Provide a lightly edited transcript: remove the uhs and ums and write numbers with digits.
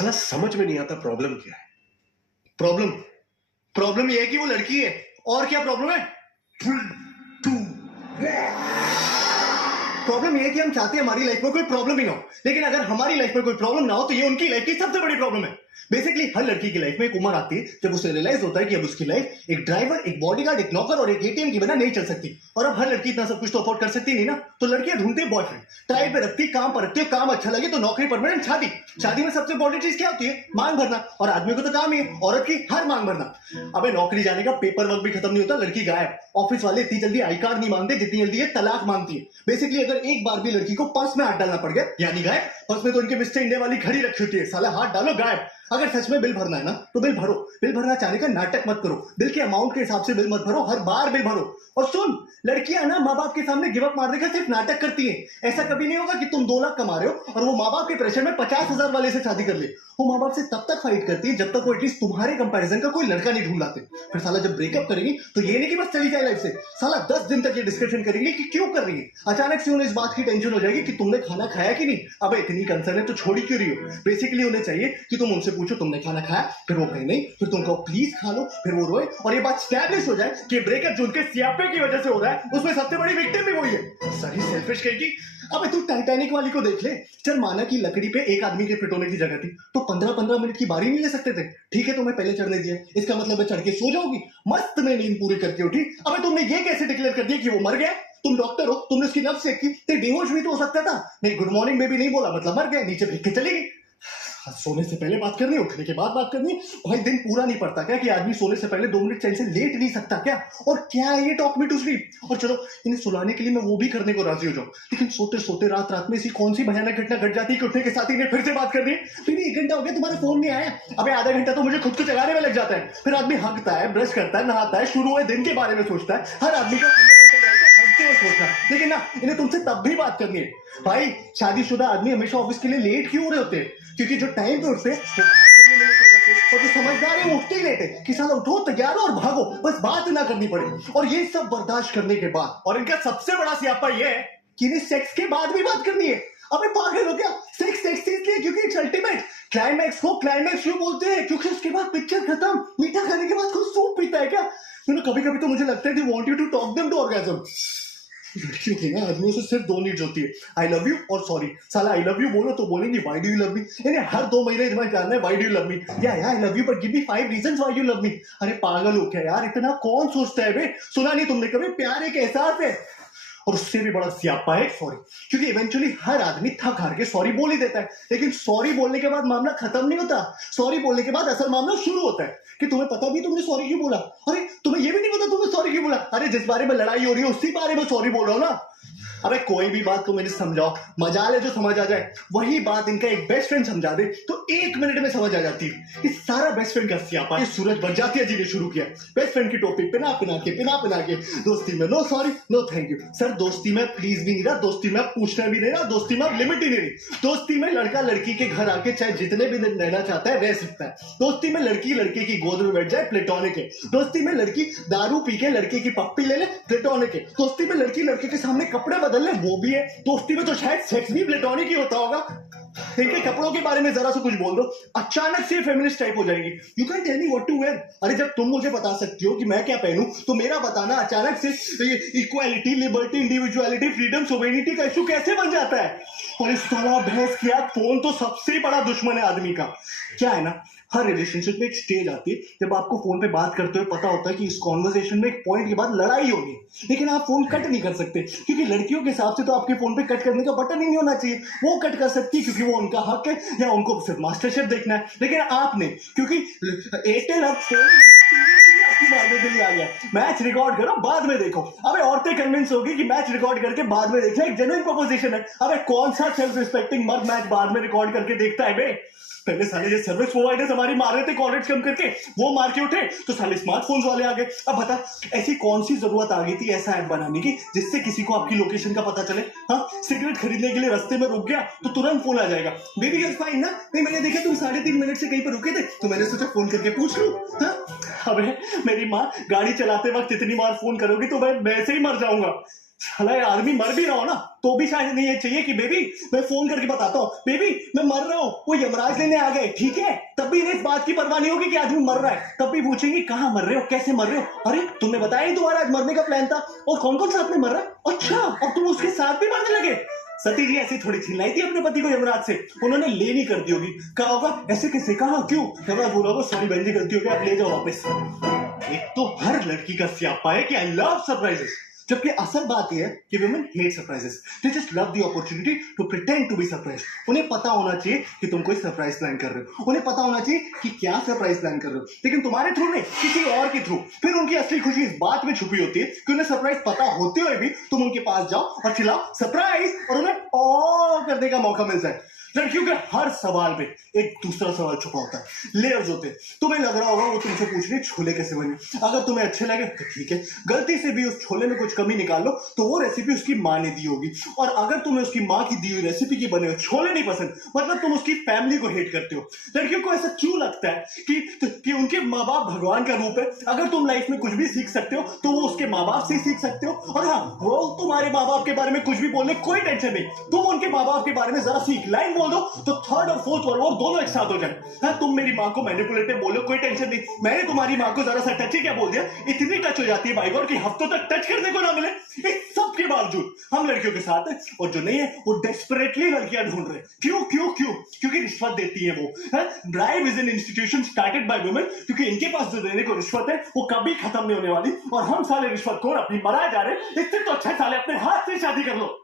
साला समझ में नहीं आता प्रॉब्लम क्या है। प्रॉब्लम प्रॉब्लम ये है कि वो लड़की है। और क्या प्रॉब्लम है? प्रॉब्लम ये है कि हम चाहते हैं हमारी लाइफ में कोई प्रॉब्लम ही ना हो, लेकिन अगर हमारी लाइफ में कोई प्रॉब्लम ना हो तो ये उनकी लाइफ की सबसे बड़ी प्रॉब्लम है। बेसिकली हर लड़की की लाइफ में एक उम्र आती है जब उसे रियलाइज होता है कि अब उसकी लाइफ एक ड्राइवर, एक बॉडीगार्ड, एक नौकर और एक एटीएम की बिना नहीं चल सकती। और अब हर लड़की इतना सब कुछ तो अफोर्ड कर सकती नहीं ना, तो लड़कियां ढूंढती है बॉयफ्रेंड, ट्राई पे रखती है, काम पर रखती है, काम अच्छा लगे तो नौकरी, परमानेंट, शादी। शादी में सबसे इंपॉर्टेंट चीज क्या होती है? मांग भरना। और आदमी को तो काम ही है औरत की हर मांग भरना। अबे नौकरी जाने का पेपर वर्क भी खत्म नहीं होता, लड़की गायब। ऑफिस वाले इतनी जल्दी आई कार्ड नहीं मांगते जितनी जल्दी ये तलाक मांगती है। बेसिकली अगर एक बार भी लड़की को पर्स में हाथ डालना पड़ गया यानी गायब। पर्स में तो उनके मिस्टर इंडिया वाली घड़ी रखी होती है, साला हाथ डालो गायब। अगर सच में बिल भरना है ना तो बिल भरो। बिल भरना चाहने का नाटक मत करो, बिल के अमाउंट के हिसाब से बिल मत भरो, हर बार बिल भरो। और सुन, लड़कियां ना माँ बाप के सामने गिव अप मारने का सिर्फ नाटक करती हैं। ऐसा कभी नहीं होगा कि तुम 2 लाख कमा रहे हो और वो माँ बाप के प्रेशर में 50,000 वाले से शादी कर ले। वो माँ बाप से तब तक फाइट करती है जब तक वो एटलीस्ट तुम्हारे कंपैरिजन का कोई लड़का नहीं ढूंढ लाते। फिर साला जब ब्रेकअप करेंगी तो ये नहीं कि बस चली जाए लाइफ से, साला 10 दिन तक ये डिस्कशन करेंगे कि क्यों कर रही है। अचानक से उन्हें इस बात की टेंशन हो जाएगी कि तुमने खाना खाया कि नहीं। अब इतनी कंसर्न है तो छोड़ी क्यों रही हो? बेसिकली उन्हें चाहिए कि तुम उनसे पूछो तुमने खाना खाया, फिर वो कहे नहीं, फिर तुम कहो प्लीज खा लो, फिर वो रोए और ये बात स्टैब्लिश हो जाए कि ब्रेकअप जो उनके सियापे की वजह से हो रहा है उसमें सबसे बड़ी विक्टिम भी वही है। सही सेल्फिश कहेगी। अबे तू टाइटैनिक वाली को देख ले। चल माना कि लकड़ी पे एक आदमी के फिट होने की जगह थी तो 15-15 मिनट की बारी नहीं ले सकते थे। ठीक है तुम्हें पहले चढ़ने दिया, इसका मतलब है चढ़ के सो जाओगी। मस्त में नींद पूरी करके उठी। अबे तुमने ये कैसे डिक्लेयर कर दिया कि वो मर गया? तुम डॉक्टर हो, तुमने उसकी नब्ज चेक की, तो बेहोश भी तो हो सकता था। नहीं गुड मॉर्निंग बेबी नहीं बोला मतलब मर गया, नीचे फेंक के चली गई। सोने से पहले बात करनी, उठने के बाद बात करनी। भाई दिन पूरा नहीं पड़ता क्या कि आदमी सोने से पहले 2 मिनट चैन से लेट नहीं सकता क्या? और क्या है ये टॉक मी टू स्लीप? और चलो इन्हें सुलाने के लिए मैं वो भी करने को राजी हो जाऊं, लेकिन सोते सोते रात रात में ऐसी कौन सी भयानक घटना घट जाती है कि उठने के साथ ही इन्हें फिर से बात करनी है। फिर 1 घंटा हो गया तुम्हारा फोन नहीं आया। अबे आधा घंटा तो मुझे खुद को जगाने में लग जाता है। फिर आदमी हकता है, ब्रश करता है, नहाता है, शुरू हुए दिन के बारे में सोचता है। हर आदमी का सोचना, लेकिन ना इन्हें तुमसे तब भी बात करनी है। भाई शादीशुदा आदमी हमेशा ऑफिस के लिए लेट क्यों हो रहे होते हैं? क्योंकि जो टाइम पे उठते हैं वो बात करने में लेट हो जाते हैं, और जो समझदार है वो उठते ही लेट है कि साला उठो तैयार हो और भागो, बस बात ना करनी पड़े। और ये सब बर्दाश्त करने के बाद और इनका सबसे बड़ा सियापा ये है कि इन्हें सेक्स के बाद भी बात करनी है। अबे पागल हो क्या? सेक्स सेक्स इसलिए क्योंकि इट्स अल्टीमेट। क्लाइमैक्स को क्लाइमैक्स क्यों बोलते हैं? क्योंकि उसके बाद पिक्चर खत्म। मीठा खाने के बाद खुद सूप पीता है क्या? कभी कभी तो मुझे लगता है they want you to talk them to orgasm. लड़कियों की ना आदमियों से सिर्फ 2 नीड्स होती है, आई लव यू और सॉरी। साला आई लव यू बोलो तो बोलेंगे why do you love me. इन्हें हर 2 महीने में जानना है why do you love me. या I love you but give me 5 reasons why you love me. अरे पागल हो क्या यार, इतना कौन सोचता है बे? सुना नहीं तुमने कभी प्यार एक एहसास है? और उससे भी बड़ा सियापा है सॉरी, क्योंकि इवेंचुअली हर आदमी थक हार के सॉरी बोल ही देता है, लेकिन सॉरी बोलने के बाद मामला खत्म नहीं होता। सॉरी बोलने के बाद असल मामला शुरू होता है कि तुम्हें पता भी तुमने सॉरी क्यों बोला। अरे तुम्हें ये भी नहीं पता तुमने सॉरी क्यों बोला? अरे जिस बारे में लड़ाई हो रही है उसी बारे में सॉरी बोल रहा हूं ना। अबे कोई भी बात को मेरे समझाओ, मजाल है जो समझ आ जाए। वही बात इनका एक बेस्ट फ्रेंड समझा दे तो 1 मिनट में समझ आ जाती है। इस सारा बेस्ट फ्रेंड का सियापा ये सूरज बरजातिया जी ने शुरू किया। बेस्ट फ्रेंड की टोपी पिना पिना के दोस्ती में no sorry no thank you. Sir दोस्ती में प्लीज भी नहीं रहा, दोस्ती में पूछना भी नहीं रहा, दोस्ती में लिमिट ही नहीं रही। दोस्ती में लड़का लड़की के घर आके चाहे जितने भी दिन रहना चाहता है रह सकता है। दोस्ती में लड़की लड़के की गोद में बैठ जाए, प्लेटोनिक है। दोस्ती में लड़की दारू पी के लड़के की पप्पी ले ले, प्लेटोनिक है। दोस्ती में लड़की लड़के के सामने कपड़े बदल ले, वो भी है। दोस्ती में तो शायद सेक्स भी प्लेटोनिक ही होता होगा। इनके कपड़ों के बारे में जरा सा कुछ बोल दो, अचानक से फेमिनिस्ट टाइप हो जाएगी। You can tell me what to wear. अरे जब तुम मुझे बता सकती हो कि मैं क्या पहनूं तो मेरा बताना अचानक से equality, liberty, individuality, freedom, sovereignty का इशू कैसे बन जाता है? और इस साला भैंस किया फोन तो सबसे बड़ा दुश्मन है आदमी का। क्या है ना, हर रिलेशनशिप में एक स्टेज आती है जब आपको फोन पे बात करते हुए पता होता है कि इस कॉन्वर्सेशन में एक पॉइंट के बाद लड़ाई होगी, लेकिन आप फोन कट नहीं कर सकते क्योंकि लड़कियों के हिसाब से तो आपके फोन पे कट करने का बटन ही नहीं होना चाहिए। वो कट कर सकती है क्योंकि वो उनका हक है या उनको सिर्फ मास्टर शेफ देखना है, लेकिन आपने क्योंकि एयरटेल अब फोन आ गया, मैच रिकॉर्ड करो बाद में देखो। अबे औरतें कन्विंस होगी कि मैच रिकॉर्ड करके बाद में देखना एक जेन्युइन प्रोपोजिशन है। अबे कौन सा सेल्फ रिस्पेक्टिंग मर्द मैच बाद में रिकॉर्ड करके देखता है बे? पहले साले ये सर्विस प्रोवाइडर्स हमारी मार रहे थे कॉलेज कम करके, वो मार के उठे तो साले स्मार्टफोन्स वाले आ गए। अब बता ऐसी कौन सी जरूरत आ गई थी ऐसा ऐप बनाने की जिससे किसी को आपकी लोकेशन का पता चले? हाँ, सिगरेट खरीदने के लिए रास्ते में रुक गया तो तुरंत फोन आ जाएगा, बेबी यू फाइन ना? नहीं मैंने देखा तुम 3.5 मिनट से कहीं पर रुके थे तो मैंने सोचा फोन करके पूछ लूं। हाँ? अबे मेरी माँ गाड़ी चलाते वक्त इतनी बार फोन करोगी तो मैं वैसे ही मर जाऊंगा। साला ये आदमी मर भी रहा हो ना तो भी शायद नहीं ये चाहिए कि बेबी मैं फोन करके बताता हूँ बेबी मैं मर रहा हूँ, वो यमराज लेने आ गए, ठीक है? तब भी इन्हें इस बात की परवाह नहीं होगी कि आदमी मर रहा है, तब भी पूछेंगे कहाँ मर रहे हो, कैसे मर रहे हो, अरे तुमने बताया नहीं तुम्हारा आज मरने का प्लान था, और कौन कौन साथ में मर रहा है, अच्छा और तुम उसके साथ भी मरने लगे। सती जी ऐसी थोड़ी चिल्लाई थी अपने पति को यमराज से, उन्होंने ले नहीं कर दी होगी, कहा होगा ऐसे कैसे, कहा क्यों, यमराज बोला होगा सॉरी बहन जी गलती हो गई, आप ले जाओ वापस। एक तो हर लड़की का स्यापा है कि आई लव सरप्राइजेस, जबकि असल बात यह है कि women hate surprises, they just love the opportunity to pretend to be surprise. उन्हें पता होना चाहिए कि तुम कोई सरप्राइज प्लान कर रहे हो, उन्हें पता होना चाहिए कि क्या सरप्राइज प्लान कर रहे हो, लेकिन तुम्हारे थ्रू नहीं किसी और के थ्रू। फिर उनकी असली खुशी इस बात में छुपी होती है कि उन्हें सरप्राइज पता होते हुए भी तुम उनके पास जाओ और चिल्लाओ सरप्राइज और उन्हें ओ करने का मौका मिल जाए। लड़कियों के हर सवाल में एक दूसरा सवाल छुपा होता है, लेयर्स होते हैं। तुम्हें लग रहा होगा वो तुमसे पूछ रही छोले कैसे बने, अगर तुम्हें अच्छे लगे तो ठीक है, गलती से भी उस छोले में कुछ कमी निकाल लो तो वो रेसिपी उसकी माँ ने दी होगी, और अगर तुम्हें उसकी माँ की दी हुई रेसिपी के बने हुए छोले नहीं पसंद मतलब तुम उसकी फैमिली को हेट करते हो। लड़कियों को ऐसा क्यों लगता है कि उनके माँ बाप भगवान का रूप है, अगर तुम लाइफ में कुछ भी सीख सकते हो तो वो उसके माँ बाप से ही सीख सकते हो, और हाँ वो तुम्हारे माँ बाप के बारे में कुछ भी बोलने कोई टेंशन नहीं, तुम उनके माँ बाप के बारे में जरा सी एक लाइन बोल दो तो थर्ड और फोर्थ वर्ल्ड वॉर दोनों एक साथ हो जाए। हाँ, तुम मेरी माँ को मैनिपुलेटिव बोलो कोई टेंशन नहीं, मैंने तुम्हारी माँ को जरा सा टच ही क्या बोल दिया, इतनी टच हो जाती है बाई गॉड कि हफ्तों तक टच करने को ना मिले। इस सब के बावजूद हम लड़कियों के साथ हैं, और जो नहीं है वो डेस्परेटली लड़कियां ढूंढ रहे हैं। क्यों क्यों क्यों? क्योंकि रिश्वत देती है वो। Bribe is an institution started by women, क्योंकि इनके पास जो देने को रिश्वत है वो कभी खत्म नहीं होने वाली, और हम साले रिश्वत खोर अपनी मराए जा रहे हैं। इससे तो अच्छा साले अपने हाथ से शादी कर लो।